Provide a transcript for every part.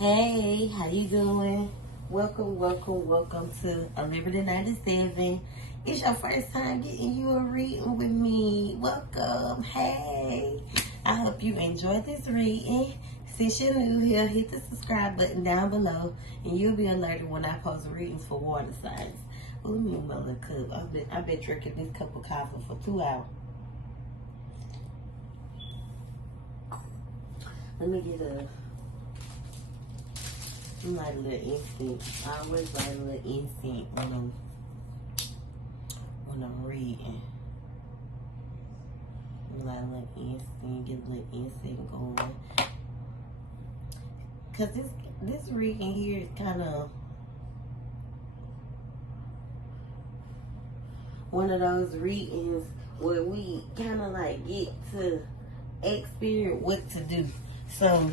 Hey, how you doing? Welcome to A Liberty 97. It's your first time getting you a reading with me. Welcome. Hey, I hope you enjoyed this reading. Since you're new here, hit the subscribe button down below and you'll be alerted when I post readings for water signs. Let me move my little cup. I've been drinking this cup of coffee for 2 hours. Let me get a light a little incense. I always light a little incense when I'm reading. Light a little incense, get a little incense going. Cause this reading here is kind of one of those readings where we kind of like get to experience what to do. So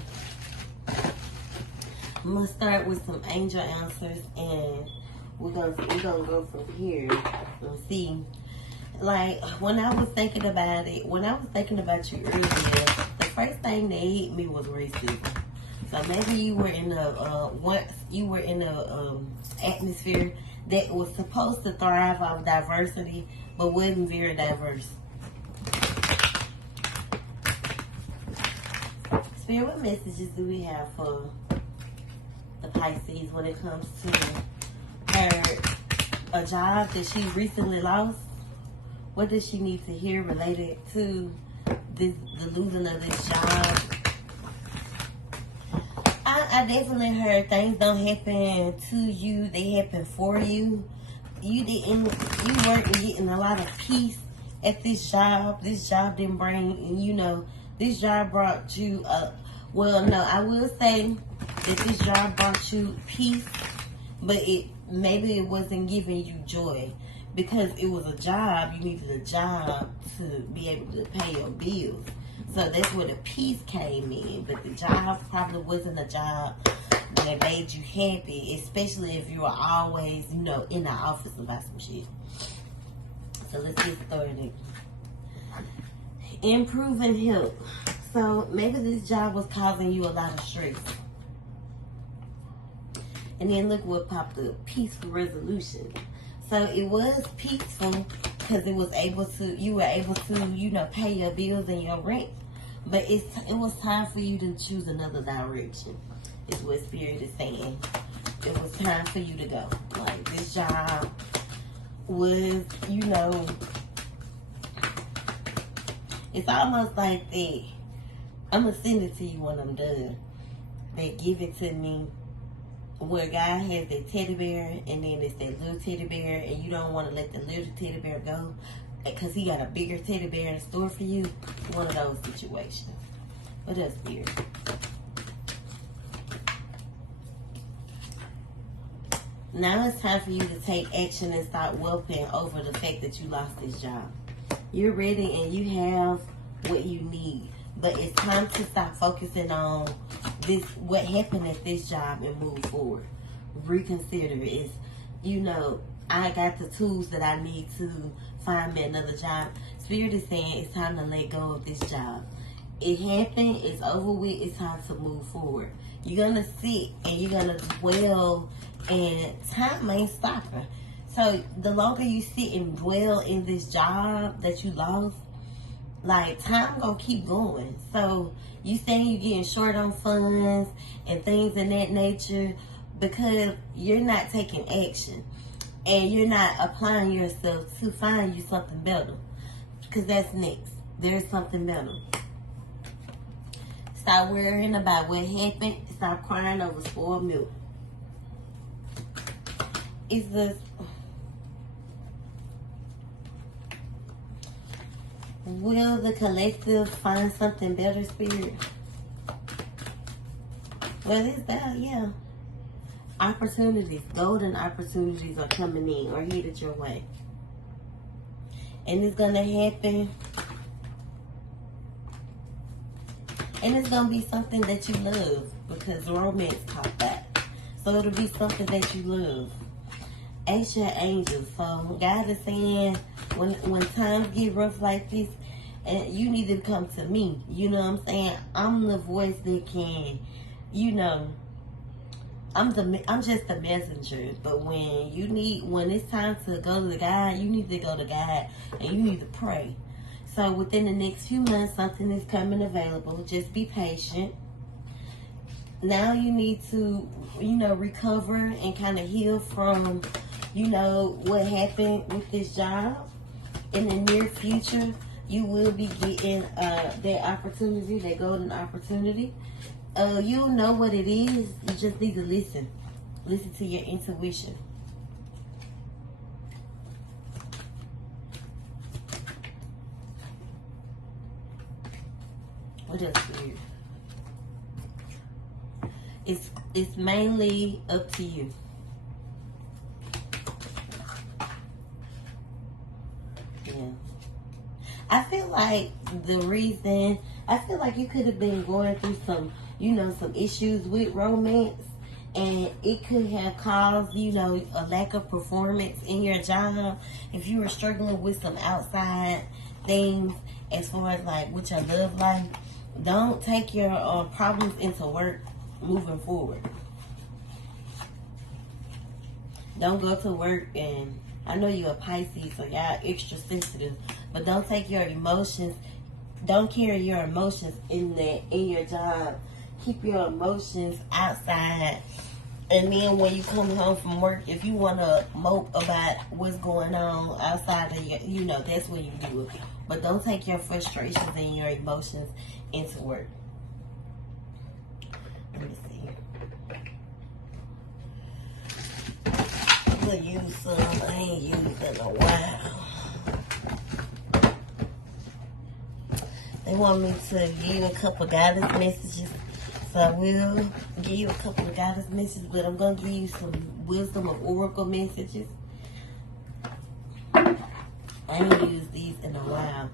I'm gonna start with some angel answers, and we're gonna go from here and see. Like when I was thinking about you earlier, the first thing that hit me was racism. So maybe you were in a atmosphere that was supposed to thrive off diversity, but wasn't very diverse. Spirit, what messages do we have for the Pisces when it comes to a job that she recently lost? What does she need to hear related to the losing of this job? I definitely heard things don't happen to you, they happen for you. You weren't getting a lot of peace at this job. This job didn't bring, this job brought you I will say that this job brought you peace, but maybe it wasn't giving you joy. Because it was a job, you needed a job to be able to pay your bills. So that's where the peace came in. But the job probably wasn't a job that made you happy, especially if you were always, in the office about some shit. So let's get started. Improving health. So maybe this job was causing you a lot of stress. And then look what popped up. Peaceful resolution. So it was peaceful because you were able to, pay your bills and your rent. But it was time for you to choose another direction, is what Spirit is saying. It was time for you to go. Like, this job was, it's almost like that. I'm going to send it to you when I'm done. They give it to me where God has that teddy bear, and then it's that little teddy bear, and you don't want to let the little teddy bear go because he got a bigger teddy bear in store for you. One of those situations. What else, Spirit? Now it's time for you to take action and start whelping over the fact that you lost this job. You're ready and you have what you need. But it's time to stop focusing on what happened at this job, and move forward. Reconsider it. I got the tools that I need to find me another job. Spirit is saying it's time to let go of this job. It happened, it's over with, it's time to move forward. You're gonna sit and you're gonna dwell, and time ain't stopping. So the longer you sit and dwell in this job that you lost, like, time gonna keep going. So you saying you're getting short on funds and things of that nature because you're not taking action and you're not applying yourself to find you something better. Because that's next. There's something better. Stop worrying about what happened. Stop crying over spoiled milk. It's just, will the collective find something better, Spirit? Well, it's that, yeah. Opportunities, golden opportunities are coming in or headed your way. And it's going to happen. And it's going to be something that you love, because romance taught that. So it'll be something that you love. Ask your angels. So God is saying, when times get rough like this, and you need to come to me. You know what I'm saying? I'm the voice that can, I'm just the messenger. But when it's time to go to God, you need to go to God and you need to pray. So within the next few months, something is coming available. Just be patient. Now you need to, recover and kind of heal from, what happened with this job. In the near future, you will be getting that opportunity, that golden opportunity. You'll know what it is. You just need to listen. Listen to your intuition. What else for you? It's mainly up to you. Yeah. I feel like you could have been going through some issues with romance, and it could have caused, a lack of performance in your job. If you were struggling with some outside things as far as like with your love life, don't take your problems into work moving forward. Don't go to work, and I know you're a Pisces, so y'all extra sensitive, but don't take your emotions, don't carry your emotions in your job. Keep your emotions outside. And then when you come home from work, if you want to mope about what's going on outside of your, that's when you do it. But don't take your frustrations and your emotions into work. Let me see. I'm going to use some I ain't used in a while. They want me to give you a couple guidance messages. So I will give you a couple of guidance messages, but I'm going to give you some wisdom of oracle messages. I ain't used these in a while.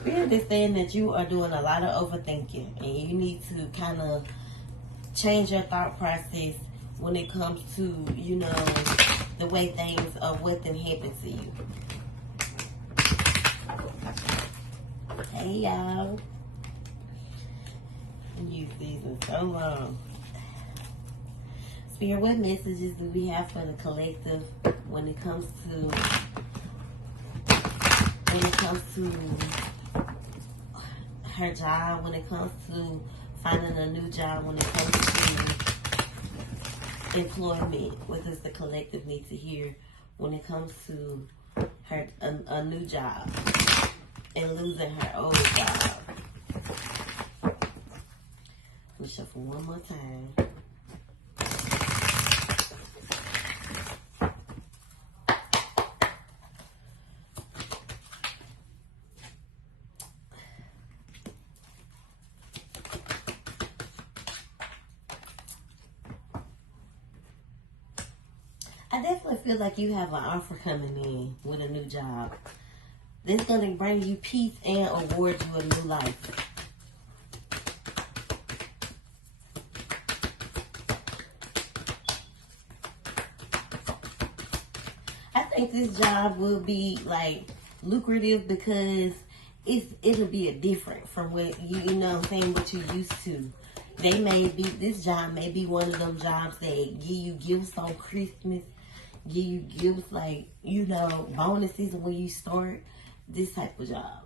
Spirit is saying that you are doing a lot of overthinking, and you need to kind of change your thought process when it comes to, the way things or what then happen to you. Hey, y'all. Use these in so long. Spirit, what messages do we have for the collective when it comes to her job, when it comes to finding a new job, when it comes to employment? What does the collective need to hear when it comes to her a new job and losing her old job? We shuffle one more time. I definitely feel like you have an offer coming in with a new job. This is going to bring you peace and award you a new life. I think this job will be like lucrative because it'll be a different from what what you used to. This job may be one of them jobs that give you gifts on Christmas, give you gifts like, bonuses when you start, this type of job.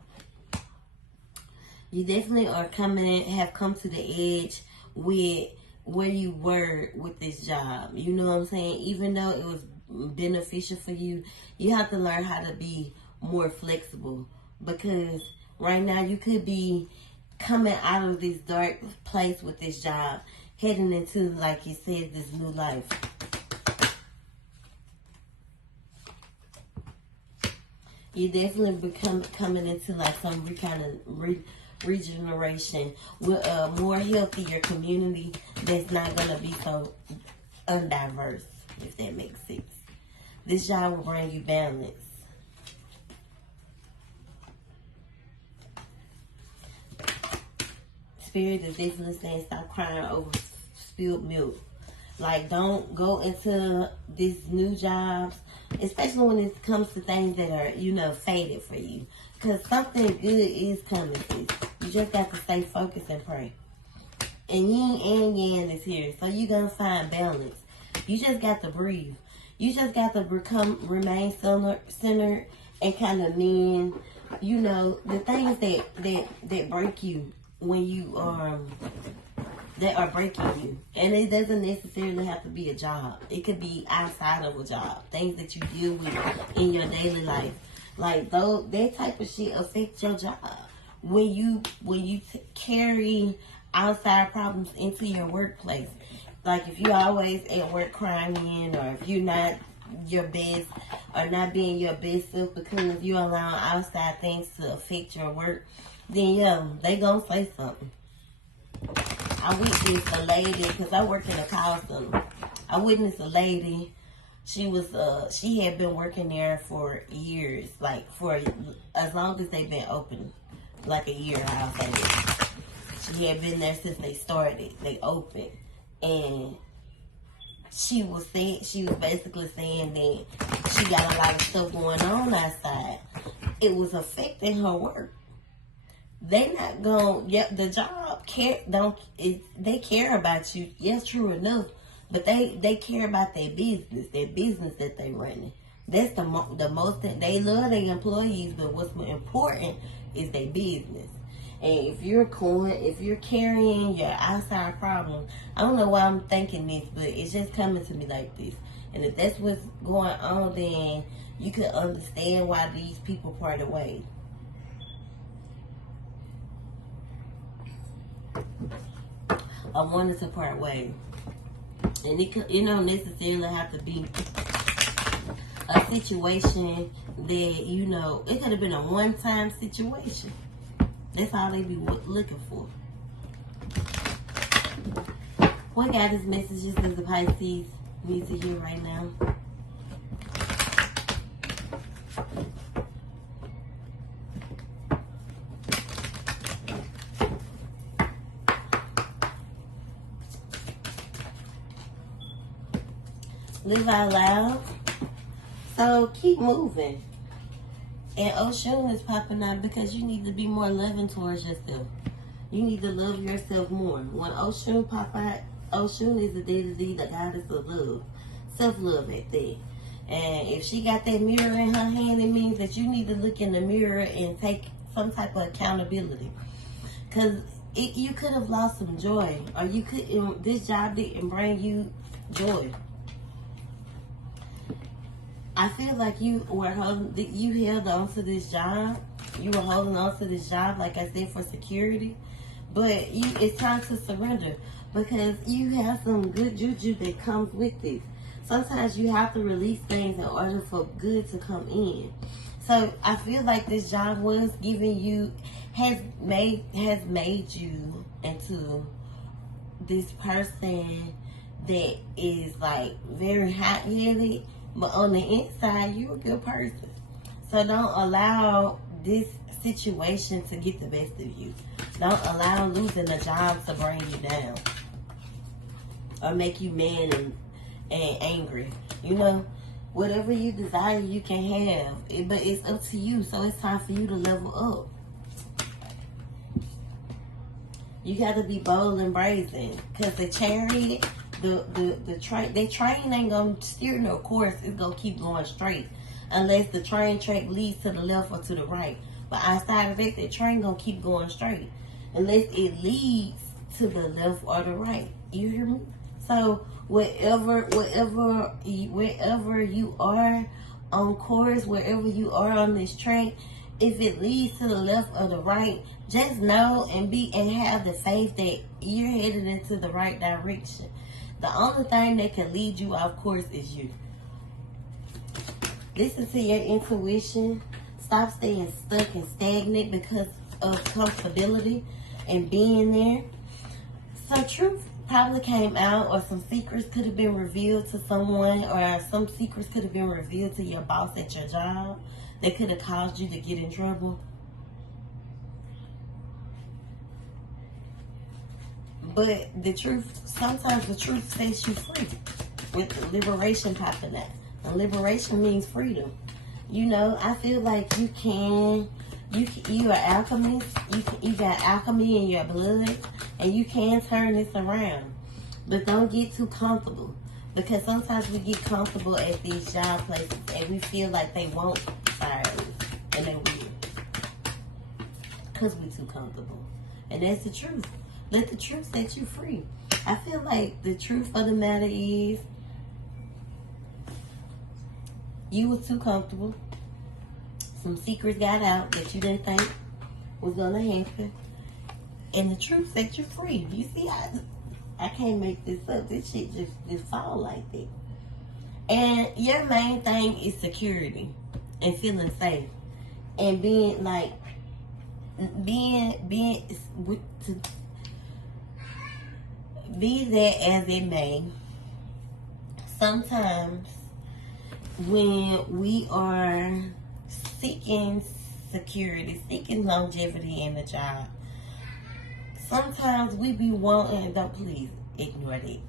You definitely have come to the edge with where you were with this job. You know what I'm saying? Even though it was beneficial for you, you have to learn how to be more flexible, because right now you could be coming out of this dark place with this job, heading into, like you said, this new life. You definitely coming into like some kind of regeneration with a more healthier community that's not going to be so undiverse, if that makes sense. This job will bring you balance. Spirit is definitely saying stop crying over spilled milk. Like, don't go into these new jobs, especially when it comes to things that are, fated for you. Because something good is coming, sis. You just got to stay focused and pray. And yin and yang is here. So you're going to find balance. You just got to breathe. You just got to remain centered and kind of mean, you know, the things that break you when you that are breaking you. And it doesn't necessarily have to be a job. It could be outside of a job. Things that you deal with in your daily life. Like that type of shit affects your job. When you carry outside problems into your workplace. Like if you always at work crying, or if you're not your best or not being your best self because you allow outside things to affect your work, then yeah, they gonna say something. I witnessed a lady, because I work in a call center. I witnessed a lady. She had been working there for years, like for as long as they've been open, like a year, I'll say that. She had been there since they started. They opened, and she was basically saying that she got a lot of stuff going on outside. It was affecting her work. They not going. Yep, the job they care about you. Yes, true enough, but they care about their business that they running. That's the most that they love their employees, but what's more important is their business. And if you're carrying your outside problems, I don't know why I'm thinking this, but it's just coming to me like this. And if that's what's going on, then you could understand why these people parted ways. I wanted to part ways. And it don't necessarily have to be a situation that, you know, it could have been a one-time situation. That's all they be looking for. What guidance messages does the Pisces need to hear right now? Live out loud. So keep moving. And Oshun is popping out because you need to be more loving towards yourself. You need to love yourself more. When Oshun pop out, Oshun is the deity, the goddess of love. Self-love at that. And if she got that mirror in her hand, it means that you need to look in the mirror and take some type of accountability. Because you could have lost some joy. Or this job didn't bring you joy. I feel like you held on to this job. You were holding on to this job, like I said, for security. But it's time to surrender because you have some good juju that comes with this. Sometimes you have to release things in order for good to come in. So I feel like this job was giving you, has made you into this person that is like very hot-headed. But on the inside, you're a good person. So don't allow this situation to get the best of you. Don't allow losing a job to bring you down. Or make you mad and angry. You know, whatever you desire, you can have. But it's up to you. So it's time for you to level up. You got to be bold and brazen. Because the chariot... The train ain't gonna steer no course. It's gonna keep going straight unless the train track leads to the left or to the right. But outside of that, the train gonna keep going straight unless it leads to the left or the right. You hear me? So wherever you are on course, wherever you are on this train, if it leads to the left or the right, just know and have the faith that you're headed into the right direction. The only thing that can lead you off course is you. Listen to your intuition. Stop staying stuck and stagnant because of comfortability and being there. So truth probably came out, or some secrets could have been revealed to someone, or some secrets could have been revealed to your boss at your job that could have caused you to get in trouble. But the truth, sometimes the truth sets you free. With liberation popping out. And liberation means freedom. You know, I feel like you are alchemist. You got alchemy in your blood. and you can turn this around. But don't get too comfortable, because sometimes we get comfortable at these job places and we feel like they won't fire us, and they will, because we're too comfortable. And that's the truth. Let the truth set you free. I feel like the truth of the matter is you were too comfortable. Some secrets got out that you didn't think was going to happen. And the truth set you free. You see, I can't make this up. This shit just fall like that. And your main thing is security and feeling safe. And being like, be that as it may, sometimes when we are seeking security, seeking longevity in the job, sometimes we be wanting, don't, please ignore that.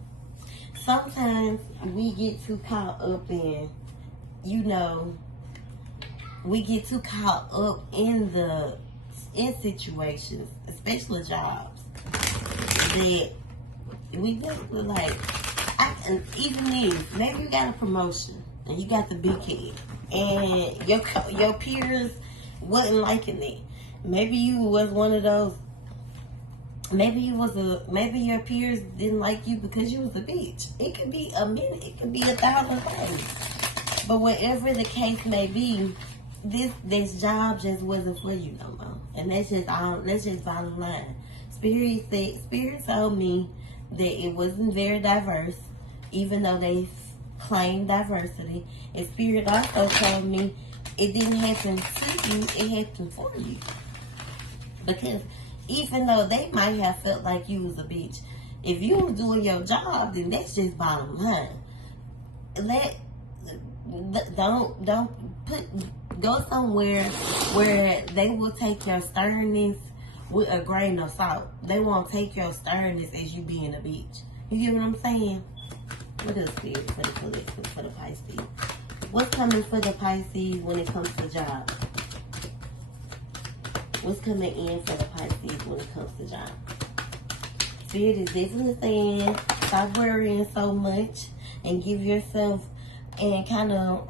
Sometimes we get too caught up in, we get too caught up in situations, especially jobs, that we just like, and even if maybe you got a promotion and you got the big head and your peers wasn't liking it. Maybe you was one of those. Maybe your peers didn't like you because you was a bitch. It could be a minute. It could be 1,000 things. But whatever the case may be, this job just wasn't for you no more. And that's just bottom line. Spirit told me that it wasn't very diverse, even though they claimed diversity. And Spirit also told me it didn't happen to you, it happened for you. Because even though they might have felt like you was a bitch, if you was doing your job, then that's just bottom line. Go somewhere where they will take your sternness with a grain of salt. They won't take your sternness as you being a bitch. You get what I'm saying? What is Spirit for the collective, for the Pisces? What's coming for the Pisces when it comes to job? What's coming in for the Pisces when it comes to job? Spirit is definitely saying, stop worrying so much and give yourself and kind of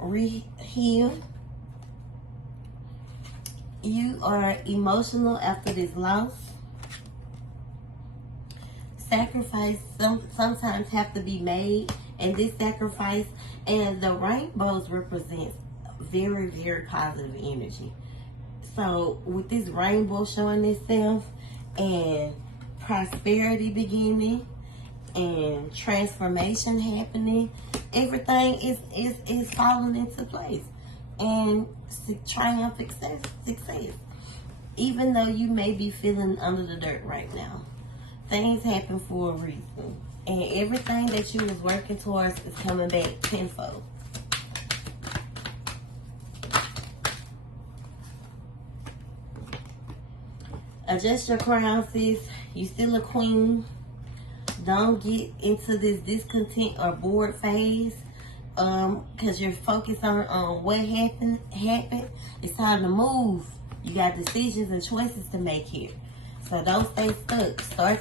heal. You are emotional after this loss. Sacrifice sometimes have to be made, and this sacrifice and the rainbows represent very, very positive energy. So with this rainbow showing itself and prosperity beginning and transformation happening, everything is falling into place. And triumph, success. Even though you may be feeling under the dirt right now, things happen for a reason. And everything that you was working towards is coming back tenfold. Adjust your crown, sis. You still a queen. Don't get into this discontent or bored phase. Because you're focused on what happened. It's time to move. You got decisions and choices to make here. So don't stay stuck. Start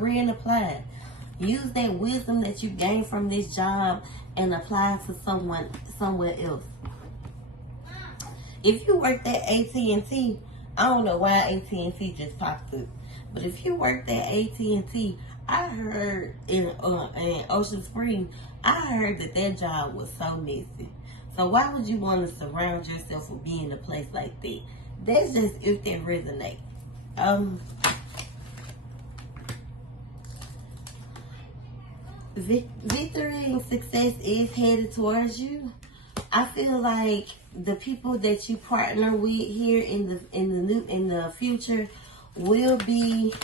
reapplying. Use that wisdom that you gained from this job and apply it to somewhere else. If you worked at AT&T, I don't know why AT&T just popped up, but if you worked at AT&T, I heard in Ocean Springs, I heard that their job was so messy. So why would you want to surround yourself with being in a place like that? That's just if they resonate. Victory and success is headed towards you. I feel like the people that you partner with here in the future will be,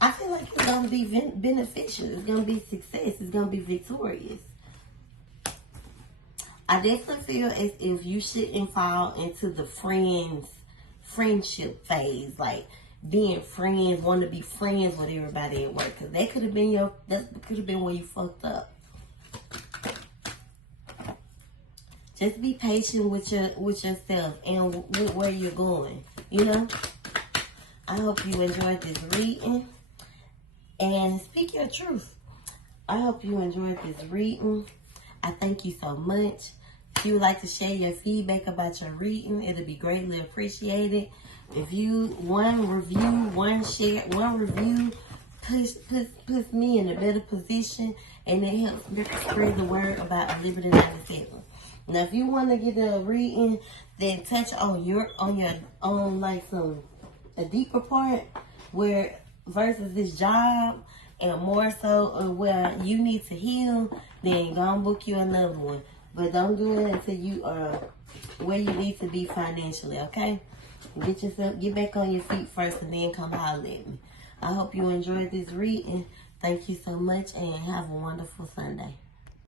I feel like it's gonna be beneficial. It's gonna be success. It's gonna be victorious. I definitely feel as if you shouldn't fall into the friendship phase, like being friends, want to be friends with everybody at work, because that could have been where you fucked up. Just be patient with yourself and with where you're going. You know. I hope you enjoyed this reading. and speak your truth. I hope you enjoyed this reading. I thank you so much. If you would like to share your feedback about your reading, it'll be greatly appreciated. If you one review puts me in a better position, and it helps me spread the word about Liberty 97. Now, if you want to get a reading, then touch on your like a deeper part where versus this job, and more so where you need to heal, then go and book you another one. But don't do it until you are where you need to be financially, okay? Get back on your feet first, and then come holler at me. I hope you enjoyed this reading. Thank you so much, and have a wonderful Sunday.